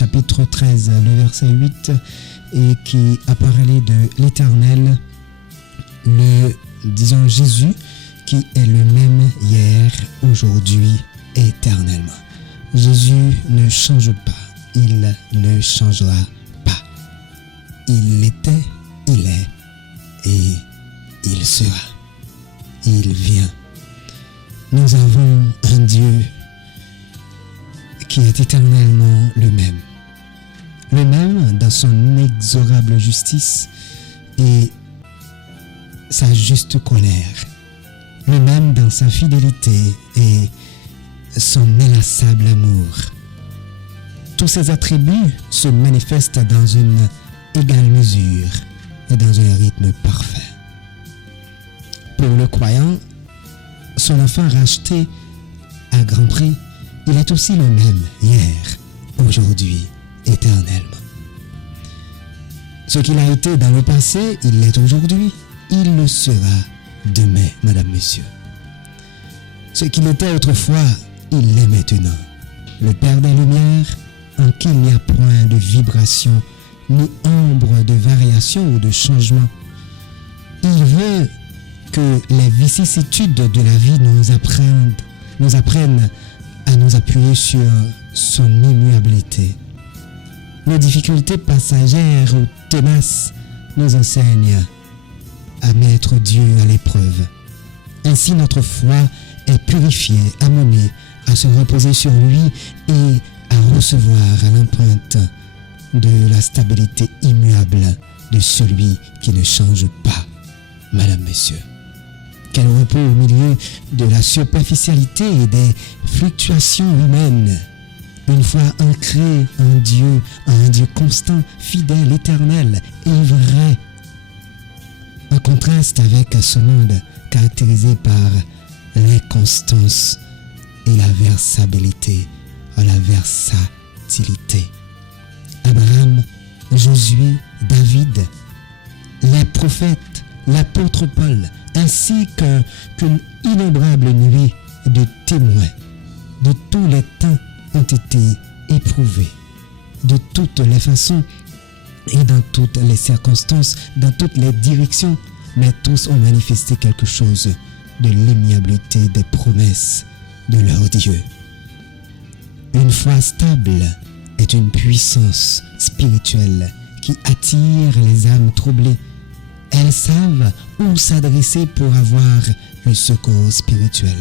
chapitre 13, le verset 8, et qui a parlé de l'Éternel, disons Jésus, qui est le même hier, aujourd'hui, éternellement. Jésus ne change pas, il ne changera pas. Il était, il est, et il sera. Il vient. Nous avons un Dieu qui est éternellement le même dans son inexorable justice et sa juste colère, le même dans sa fidélité et son inlassable amour. Tous ces attributs se manifestent dans une égale mesure et dans un rythme parfait. Pour le croyant, son enfant racheté à grand prix, il est aussi le même hier, aujourd'hui, éternellement. Ce qu'il a été dans le passé, il l'est aujourd'hui, il le sera demain, madame, monsieur. Ce qu'il était autrefois, il l'est maintenant. Le Père des Lumières, en qui il n'y a point de vibration, ni ombre de variation ou de changement. Il veut que les vicissitudes de la vie nous apprennent à nous appuyer sur son immuabilité. Nos difficultés passagères ou tenaces nous enseignent à mettre Dieu à l'épreuve. Ainsi notre foi est purifiée, amenée à se reposer sur lui et à recevoir à l'empreinte de la stabilité immuable de celui qui ne change pas. Madame, monsieur, quel repos au milieu de la superficialité et des fluctuations humaines. Une fois ancré en un Dieu constant, fidèle, éternel et vrai. En contraste avec ce monde caractérisé par l'inconstance et la versabilité, la versatilité. Abraham, Josué, David, les prophètes, l'apôtre Paul, ainsi qu'une innombrable nuée de témoins de tous les temps ont été éprouvés, de toutes les façons et dans toutes les circonstances, dans toutes les directions, mais tous ont manifesté quelque chose de l'immuabilité des promesses de leur Dieu. Une foi stable est une puissance spirituelle qui attire les âmes troublées. Elles savent où s'adresser pour avoir le secours spirituel.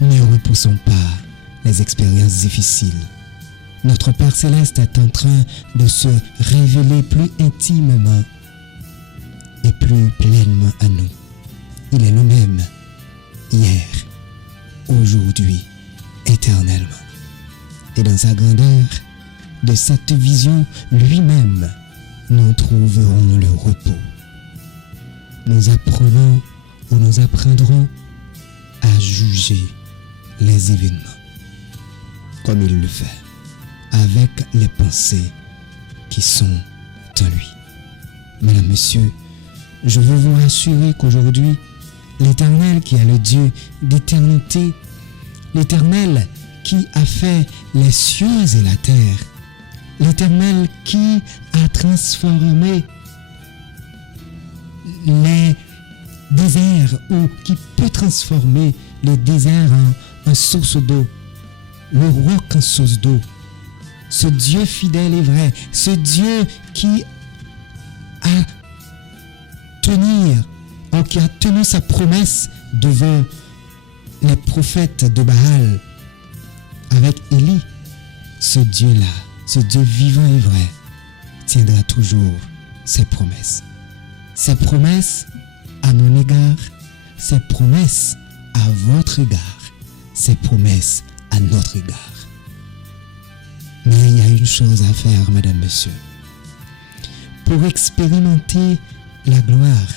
Ne repoussons pas les expériences difficiles. Notre Père Céleste est en train de se révéler plus intimement et plus pleinement à nous. Il est le même hier, aujourd'hui, éternellement. Et dans sa grandeur, de cette vision lui-même, nous trouverons le repos. Nous apprenons ou nous apprendrons à juger les événements comme il le fait, avec les pensées qui sont en lui. Mesdames, Messieurs, je veux vous rassurer qu'aujourd'hui, l'Éternel qui est le Dieu d'éternité, l'Éternel qui a fait les cieux et la terre, l'Éternel qui a transformé les déserts ou qui peut transformer les déserts en source d'eau, le roc en source d'eau. Ce Dieu fidèle et vrai, ce Dieu qui a tenu sa promesse devant les prophètes de Baal avec Élie, ce Dieu-là, ce Dieu vivant et vrai, tiendra toujours ses promesses. Ses promesses à mon égard, ses promesses à votre égard, ses promesses à notre égard. Mais il y a une chose à faire, mesdames, messieurs. Pour expérimenter la gloire,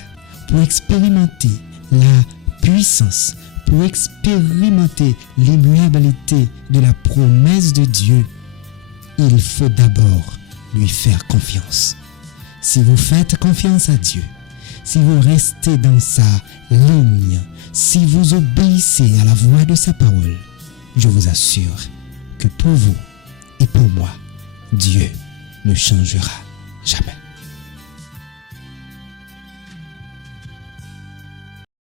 pour expérimenter la puissance, pour expérimenter l'immuabilité de la promesse de Dieu, il faut d'abord lui faire confiance. Si vous faites confiance à Dieu, si vous restez dans sa ligne, si vous obéissez à la voix de sa parole, je vous assure que pour vous et pour moi, Dieu ne changera jamais.